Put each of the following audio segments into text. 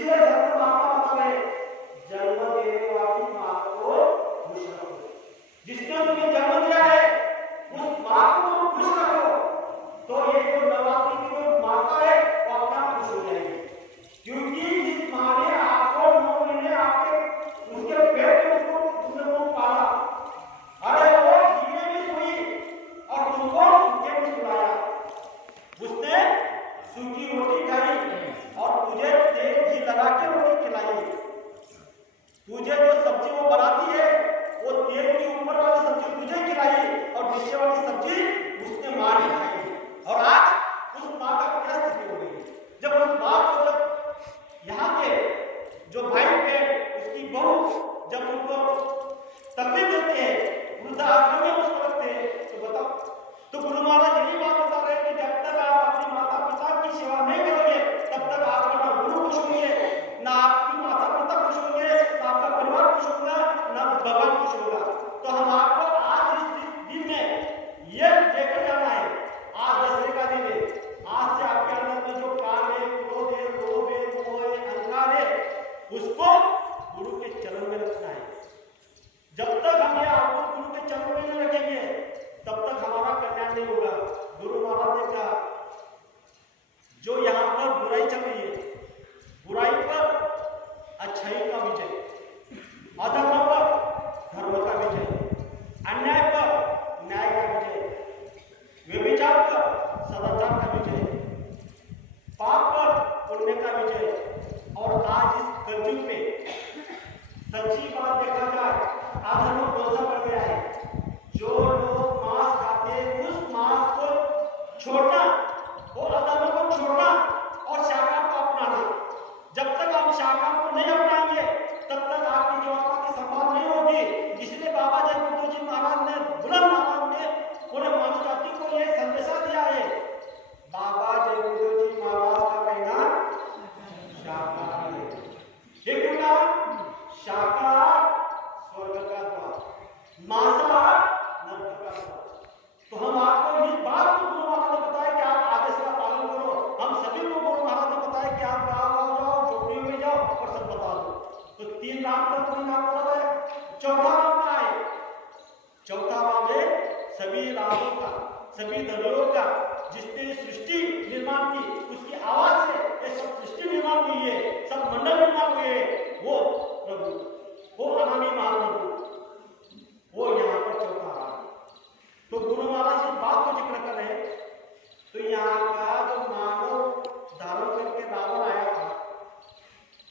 इसलिए संत महात्मा बता रहे जन्म देने वाली माँ को खुश रखो, जिसने तुम्हें जन्म दिया है उस माँ को तुम खुश रखो, तो ये जो नवरात्रि की जो माता है वो अपने आप खुश हो जाएगी। क्योंकि जिस माँ ने आपको 9 महीने आपके उसके पेट में उसको तुमने को पाला, अरे वो जीने में सोई और तुमको सूखे में सुलाया, उसने सूखी रोटी खाई और तुझे तेल घी लगा के रोटी खिलाई, तुझे जो सब्जी वो बनाती है वो तेल के ऊपर वाली सब्जी तुझे खिलाई और नीचे वाली सब्जी उसने माँ ने खाई। और आज उस माँ का क्या स्थिति हो गई, जब उस माँ को जब यहाँ के जो भाई बहन उसकी बहू जब उनको तकलीफ देते हैं, वृद्धाश्रम में उसको रखते हैं, तो बताओ, तो गुरु महाराज यही बात बता रहे हैं कि जब तक आप अपने माता पिता की सेवा नहीं करोगे तब तक आपका ना गुरु खुश होंगे, ना आपकी माता पिता खुश होंगे, ना आपका परिवार खुश होगा, ना भगवान खुश होगा। तो हम आपको आज इस दिन में ये लेकर जाना है, आज दसवें का दिन है, आज से आपके अंदर में जो काम है, क्रोध है, लोभ है, मोह है, अहंकार है, उसको गुरु के चरण में रखना है। जब तक हम ये आपको गुरु के चरण में नहीं रखेंगे तब तक हमारा कल्याण नहीं होगा। गुरु महाराज ने कहा जो यहाँ पर बुराई चल रही है, बुराई पर अच्छाई का विजय, अधर्म पर धर्म का विजय, अन्याय पर न्याय का विजय, व्यभिचार पर सदाचार का विजय, पाप पर पुण्य का विजय। और आज इस कलयुग में सच्ची बात देखा जाए अधर्म कौन सा बढ़ गया है, जो लोग मांस खाते हैं उस मांस को छोड़ना, वो अधर्म को छोड़ना और शाकाहार को अपनाना। जब तक आप शाकाहार को नहीं अपनाएंगे तब तक आपकी जीवात्मा की संभाल नहीं होगी। इसलिए बाबा जगबंधु जी महाराज ने बुलंद आवाज में पूरे मानव जाति को यह संदेशा दिया है। बाबा जगबंधु जी महाराज का कहना शाकाहार है, क्योंकि शाकाहार स्वर्ग का द्वार, मांसाहार नरक का द्वार। तो हम आपको इस बात को गुरु महाराज ने बताया कि आप आदेश का पालन करो। हम सभी को गुरु महाराज ने बताया कि आप गाँव जाओ, झोपड़ियों में जाओ और सब बता दो। तो 3 राम का कोई आपको बताया, चौथा राम का है, चौथा राम है सभी रामों का, सभी धर्मों का, जिसने सृष्टि निर्माण की, उसकी आवाज से ये सब सृष्टि निर्माण हुई है, सब मंडल निर्माण हुए हैं, वो प्रभु, वो अनामी महाप्रभु, वो यहाँ पर चौथा राम। तो गुरु महाराज इस बात को जिक्र कर रहे हैं। तो यहाँ का जो मानव धारण करके रावण आया था,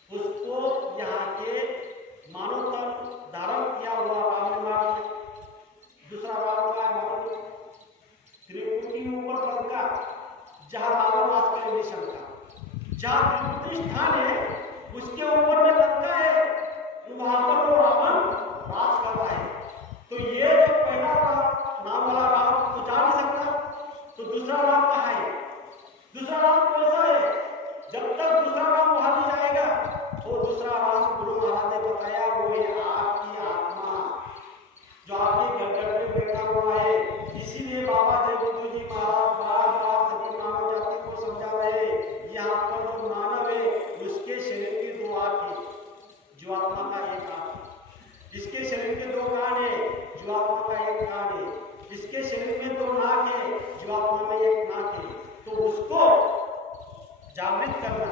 उसको यहाँ के मानव तन धारण किया हुआ राम ने मार दिया। दूसरा रावण का मानव त्रिपुटी ऊपर लंका, जहाँ रावण वास करे निशंक का, जहाँ त्रिपुटी स्थान है उसके ऊपर में लंका है, वहां पर वो रावण राज कर रहा है। तो ये जो पहला नाम वाला राम तो जा नहीं सकता, तो दूसरा राम कहाँ है? दूसरा राम कैसा है? जब तक दूसरा राम वहां नहीं जाएगा तो दूसरा राम गुरु महाराज ने बताया वो है आपकी आत्मा, जो आपके घर में बैठा हुआ है। इसीलिए बाबा जगबंधु जी महाराज बार-बार सभी मानव जाति को समझा रहे, यहाँ पर जो मानव है उसके शरीर की 2 आंख है, जो आत्मा का 1 आंख है, इसके शरीर के 2 कान है, जो आत्मा का 1 कान है, इसके शरीर में 2 नाक है, जो आत्मा में 1 नाक है। तो उसको जागृत करना,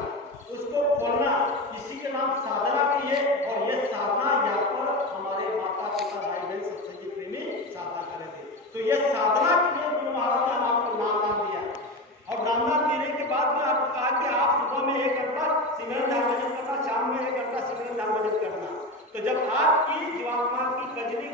उसको खोलना, इसी के नाम साधना भी है। और ये साधना यहाँ पर हमारे माता पिता भाई बहन सत्संगी प्रेमी साधना करे थे। तो ये साधना के लिए गुरु महाराज ने आपको नाम दिया, और नाम देने के बाद में आपको कहा कि आप सुबह में 1 घंटा सिमरन ध्यान भजन करना, शाम में 1 घंटा सिमरन ध्यान भजन करना। तो जब आपकी जीवात्मा की कजरी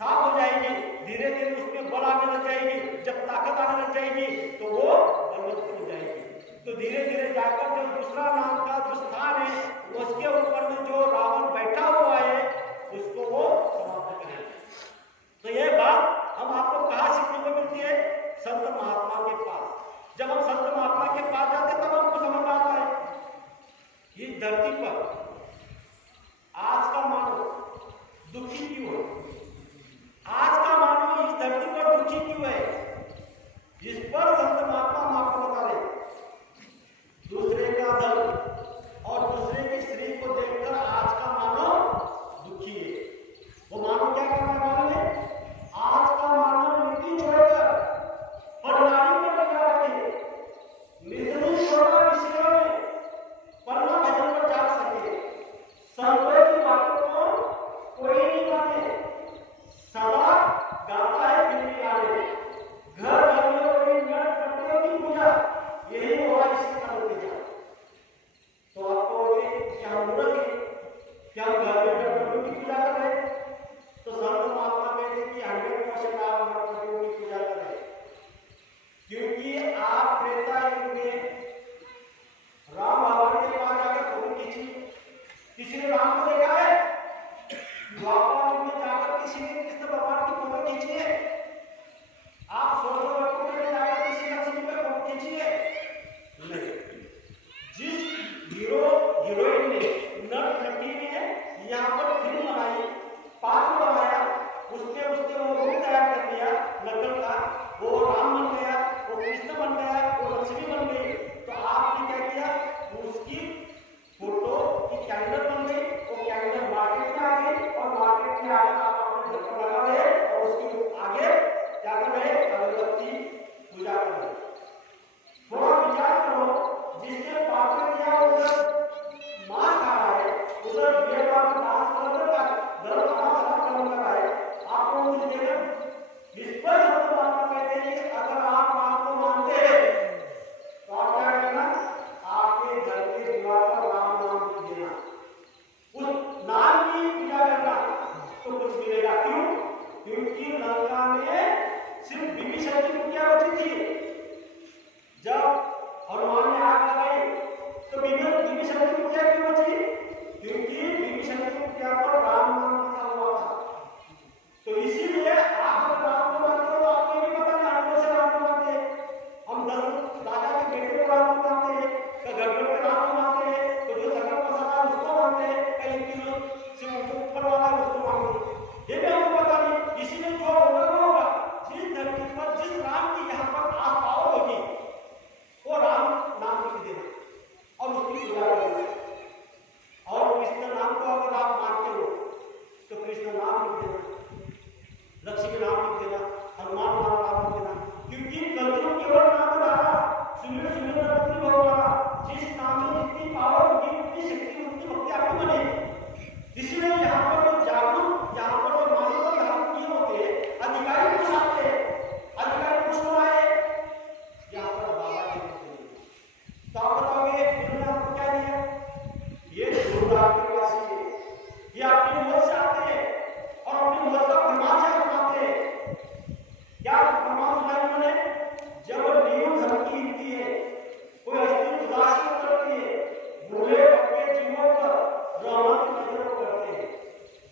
साफ हो जाएगी, धीरे धीरे उसमें बल आने लग जाएगी, जब ताकत आने लग जाएगी तो वो बलवत्त हो जाएगी। तो धीरे धीरे जाकर जो दूसरा नाम का जो स्थान है उसके ऊपर में जो रावण बैठा हुआ है उसको वो समाप्त करेगा। तो ये बात हम आपको कहाँ सीखने को मिलती है? संत महात्मा के पास। जब हम संत महात्मा के पास जाते तब हमको समझ आता है इस धरती पर आज का मानव दुखी क्यों है, आज का मानव इस धरती पर दुखी क्यों है, इस पर संत महात्मा आपको बता रहे। दूसरे का धर्म और दूसरे की हीरोइन ने नट नटी ने यहाँ पर फिल्म बनाई, पात्र बनाया, उसने वो रूप तैयार कर दिया नकल का, वो राम बन गया, वो कृष्ण बन गया, वो लक्ष्मी बन गई। तो आपने क्या किया, उसकी फोटो की कैलेंडर बन गई, वो कैलेंडर मार्केट में आ गई और मार्केट में आकर आप अपने घर पर लगा रहे और उसके आगे क्या कर रहे, अगरबत्ती पूजा कर रहे। थोड़ा विचार करो, जिसने पाप किया उधर मार खा रहा है, उधर बेकार डांस कर रहा है, घर खाना कर रहा है, आपको कुछ देगा? इस पर हम बात कहते हैं कि अगर आप राम को मानते हैं तो आप क्या करना, आपके घर के दीवार पर राम नाम लिख देना, उस नाम की पूजा करना, तो कुछ मिलेगा। क्यों? क्योंकि लंका में सिर्फ विभीषण की कुटिया बची थी। जब हनुमान ने आग लगाई तो विभीषण की कुटिया क्यों बची? क्योंकि विभीषण की कुटिया पर राम नाम लिखा हुआ था। तो इसीलिए आप अगर राम को मानते हो तो आपको भी पता नहीं हम कैसे राम को मानते हैं। हम 10 राजा के बेटे को राम को मानते हैं, गड़बड़ के राम को मानते हैं, तो जो सगल पसंद है उसको मानते हैं, कहीं जो ऊपर वाला है उसको मानते हैं। ये भी हमको पता नहीं। इसीलिए जो होगा जिस धरती पर जिस राम की यहाँ पर आस पाओ होगी वो राम नाम लिख देना और उसकी पूजा करना। और कृष्ण नाम को अगर आप मानते हो तो कृष्ण नाम लिख देना, लक्ष्मी नाम लिख देना, हनुमान नाम लिख देना। क्योंकि कलयुग केवल नाम धारा, सुनिए सुनिए रत्न भगवान, जिस नाम में जितनी पावर होगी उतनी शक्ति उतनी भक्ति आपको बनेगी। इसलिए यहाँ पर जो जागरूक, यहाँ पर जो मानव धारण किए होते हैं, अधिकारी पुरुष आते हैं, अधिकारी पुरुष को आए यहाँ पर बाबा जी तो आप बताओगे इन्होंने आपको क्या दिया? ये गुरु आपके पास ही है, ये अपनी मौत से आते हैं और अपनी मौत का प्रमाण से सुनाते हैं। क्या प्रमाण सुनाया उन्होंने? जब नींव धमकी हिलती है, कोई अस्थिर उदासी उतरती है, भूले अपने जीवों पर रहमत की नजर करते हैं।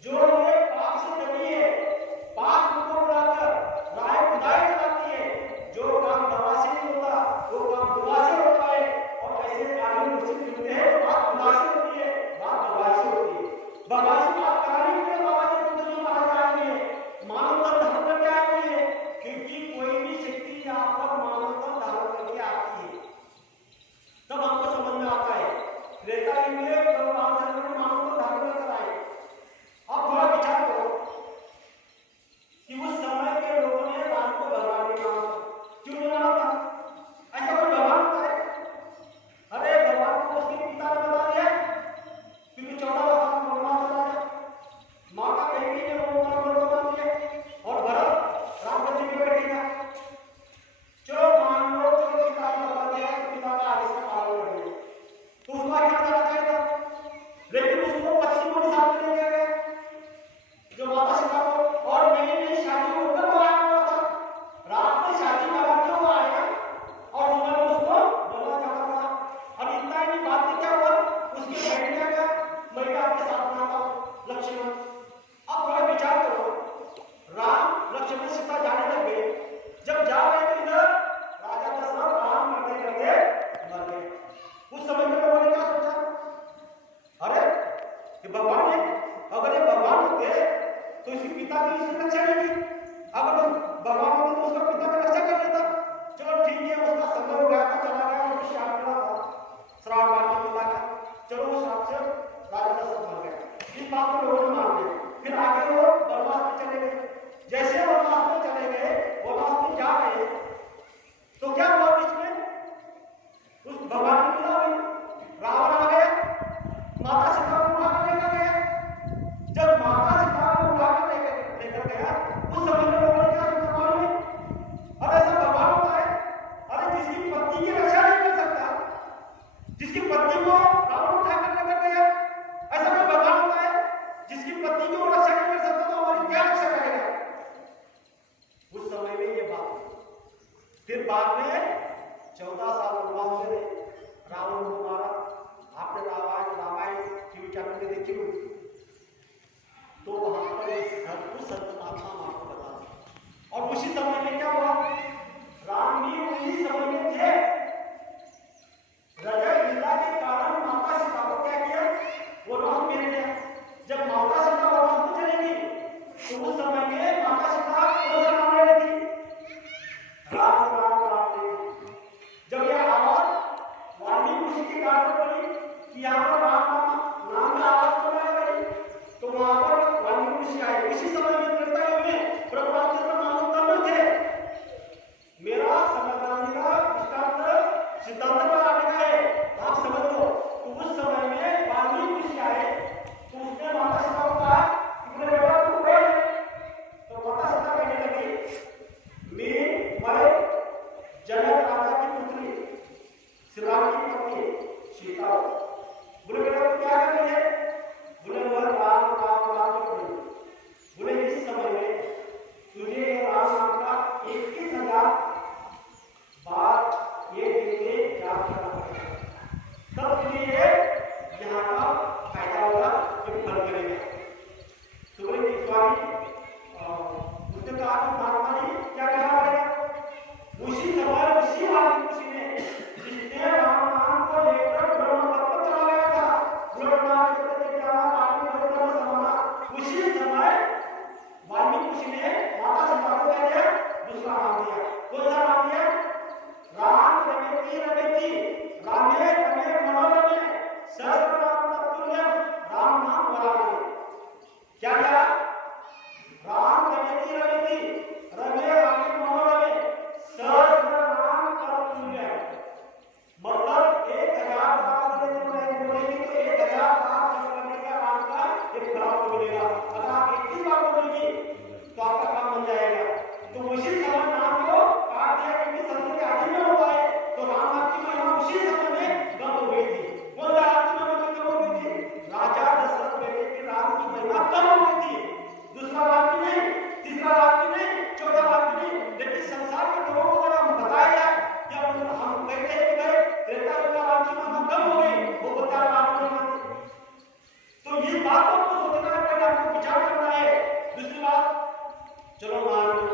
जो लोग पाप से दबी है, पाप को बुलाकर राय खुदाई चलाती है, जो काम दवा से नहीं होता वो काम दुआ से होता है। और ऐसे आगे मुझसे मिलते हैं तो बात खुदा से होती है, बात दवा से होती है। बाबा से बात कराने के लिए बाबा जी कुंडली महाराज आएंगे, मानव तन धारण करके आएंगे, क्योंकि कोई भी शक्ति यहाँ पर मानव तन धारण करके आती है तब हमको समझ में आता है। त्रेता युग में प्रभु रामचंद्र ने मानव तन धारण कर आए। अब थोड़ा विचार करो कि उस समय के लोगों ने राम को भगवान नहीं माना, क्यों नहीं माना था? ऐसा कोई भगवान होता है? अरे भगवान को उसके पिता ने बता दिया क्योंकि 14 साल वनवास चला गया, माँ का कहीं भी वो मान दिया और भरत राम जी के बेटे का। चलो मान लो तो पिता ने बता दिया कि पिता का आदेश का पालन करेंगे, तो उसका क्या करना चाहिए था? लेकिन उसको पश्चिम ओडिशा में ले गया जो माता सीता को, और नई शादी होकर वो आया हुआ था। रात में शादी करा के वो आया और सुबह में उसको बोलना चाहता था। अब इतना ही नहीं, बात में क्या हुआ, उसके बैठ गया, मैं आपके साथ में आता हूँ लक्ष्मण। अब थोड़ा विचार करो, राम लक्ष्मण सीता जाने लग गए, जब जा रहे तो इधर राजा दशरथ राम करते करते मर गए। उस समय में लोगों ने क्या सोचा, अरे ये भगवान है, अगर ये भगवान होते तो इसके पिता की इसकी रक्षा नहीं की, अगर भगवान होते तो उसका पिता की रक्षा कर लेता। चलो ठीक है, उसका समय हो गया था, चला गया, उसको श्राप मिला था श्राप मार के पिता का, चलो वो श्राप से राजा दशरथ मर गया। इस बात को लोगों ने मान लिया। फिर आगे वो वनवास में चले गए। जैसे वनवास में चले गए, वनवास में जा रहे तो क्या हुआ बीच में? उस भगवान की पूजा हुई, रावण आ गया, माता सीता को उठा कर लेकर गया। जब माता सीता को उठा कर लेकर गया, उस समय में लोगों ने क्या सोचा मालूम है? अरे ऐसा भगवान होता है? अरे जिसकी पत्नी की रक्षा नहीं कर सकता, जिसकी पत्नी को रावण उठा कर लेकर गया, ऐसा कोई भगवान होता है? जिसकी पत्नी की वो रक्षा नहीं कर सकता तो हमारी क्या रक्षा करेगा? उस समय में ये बात। फिर बाद में 14 साल वनवास में रावण को मारा। आपने रामायण टीवी चैनल में देखी होगी, तो वहां पर उस संत महात्मा आपको बता दें। और उसी समय में क्या हुआ, राम जी उसी समय में थे, रजत लीला के कारण माता सीता को क्या किया? कि यहाँ पर राम नाम में आवाज तो आ गई, तो वहां पर वाल्मीकि ऋषि आए। उसी समय में त्रेता युग में प्रभुपाद जी का मानव कर्म थे। मेरा समझाने का दृष्टांत सिद्धांत बनाने का है, आप समझ लो। तो उस समय में वाल्मीकि ऋषि आए, तो उसने माता सीता को कहा कि मेरे बेटा तू कौन है? तो माता सीता कहने लगी मैं जनक राजा की पुत्री श्री राम की पत्नी सीता। बोले बेटा तू क्या कर रही है? बोले वह राम राम राम कर रही। बोले इस समय में तुझे राम नाम का 21,000 बार ये दिन में याद करना पड़ेगा, तब तुझे ये यहाँ का फायदा होगा, ये फल करेगा। तो बोले कि स्वामी उसने कहा कि महात्मा जी क्या करना पड़ेगा? उसी समय उसी वाल्मीकि ने जिसने राम नाम को लेकर ब्रह्म पद पर चलाया था, ब्रह्म के ज्ञान पाठ में ब्रह्म समाना, उसी समय वाल्मीकि ने माता सीता को कह दिया दूसरा नाम दिया। कौन सा नाम दिया? राम रमेति रमेति, रामे रमे मनोरमे सहस्रनाम तत्तुल्यम, राम नाम बोला गया। क्या क्या? राम रमेति रमेति, रमे रामे मनोरमे सहस्रनाम तत्तुल्यम। मतलब 1,000 बार बोलेंगे तो 1,000 बार जप करने का राम का एक फल आपको मिलेगा। अगर आप 21 बार बोलेंगे तो आपका काम बन जाएगा। तो उसी समय नाम को काट दिया क्योंकि सत्य के आदि में होता है। तो राम नाम की महिमा उसी समय में बंद हो गई थी। कौन सा आदि में कम हो गई थी? राजा दशरथ बेटे के राम की महिमा कम हो गई थी। दूसरा राम की नहीं, तीसरा राम की नहीं, चौथा राम की नहीं, लेकिन संसार के लोगों